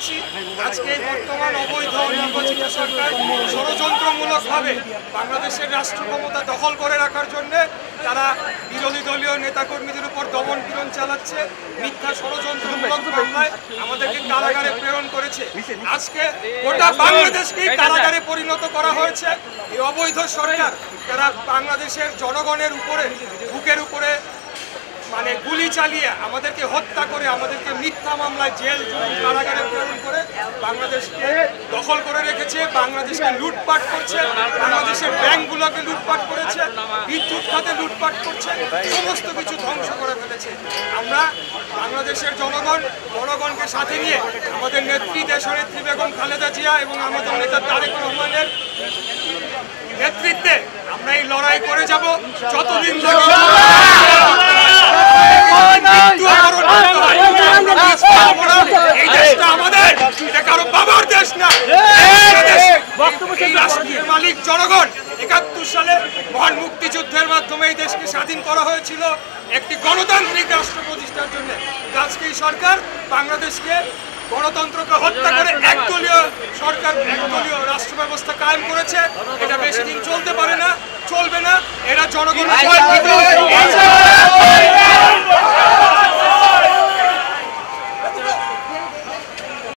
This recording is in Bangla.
করছি, আজকে বর্তমান অবৈধ নির্বাচিত সরকার ষড়যন্ত্রমূলকভাবে বাংলাদেশের রাষ্ট্র ক্ষমতা দখল করে রাখার জন্য তারা বিরোধী দলীয় নেতাকর্মীদের উপর দমন পীড়ন চালাচ্ছে, মিথ্যা ষড়যন্ত্রমূলক মামলায় আমাদেরকে কারাগারে প্রেরণ করেছে। আজকে গোটা বাংলাদেশকেই কারাগারে পরিণত করা হয়েছে। এই অবৈধ সরকার তারা বাংলাদেশের জনগণের উপরে বুকের উপরে মানে গুলি চালিয়ে আমাদেরকে হত্যা করে, আমাদেরকে মিথ্যা মামলায় জেল কারাগারে প্রেরণ করে বাংলাদেশকে দখল করে রেখেছে, বাংলাদেশকে লুটপাট করছে, বাংলাদেশের ব্যাংকগুলোকে লুটপাট করেছে, বিদ্যুৎ খাতে লুটপাট করছে, সমস্ত কিছু ধ্বংস করে ফেলেছে। আমরা বাংলাদেশের জনগণকে সাথে নিয়ে আমাদের নেত্রী দেশনেত্রী বেগম খালেদা জিয়া এবং আমাদের নেতা তারেক রহমানের নেতৃত্বে আমরা এই লড়াই করে যাব যতদিন এই দেশটা আমাদের, এটা কারো বাবার দেশ না। রাষ্ট্রের মালিক জনগণ। ৭১ সালে মহান মুক্তিযুদ্ধের মাধ্যমে এই দেশকে স্বাধীন করা হয়েছিল একটি গণতান্ত্রিক রাষ্ট্র প্রতিষ্ঠার জন্য। আজকে এই সরকার বাংলাদেশকে গণতন্ত্রকে হত্যা করে একদলীয় সরকার, একদলীয় রাষ্ট্র ব্যবস্থা কায়েম করেছে। এটা বেশি দিন চলতে পারে না, চলবে না। এরা জনগণ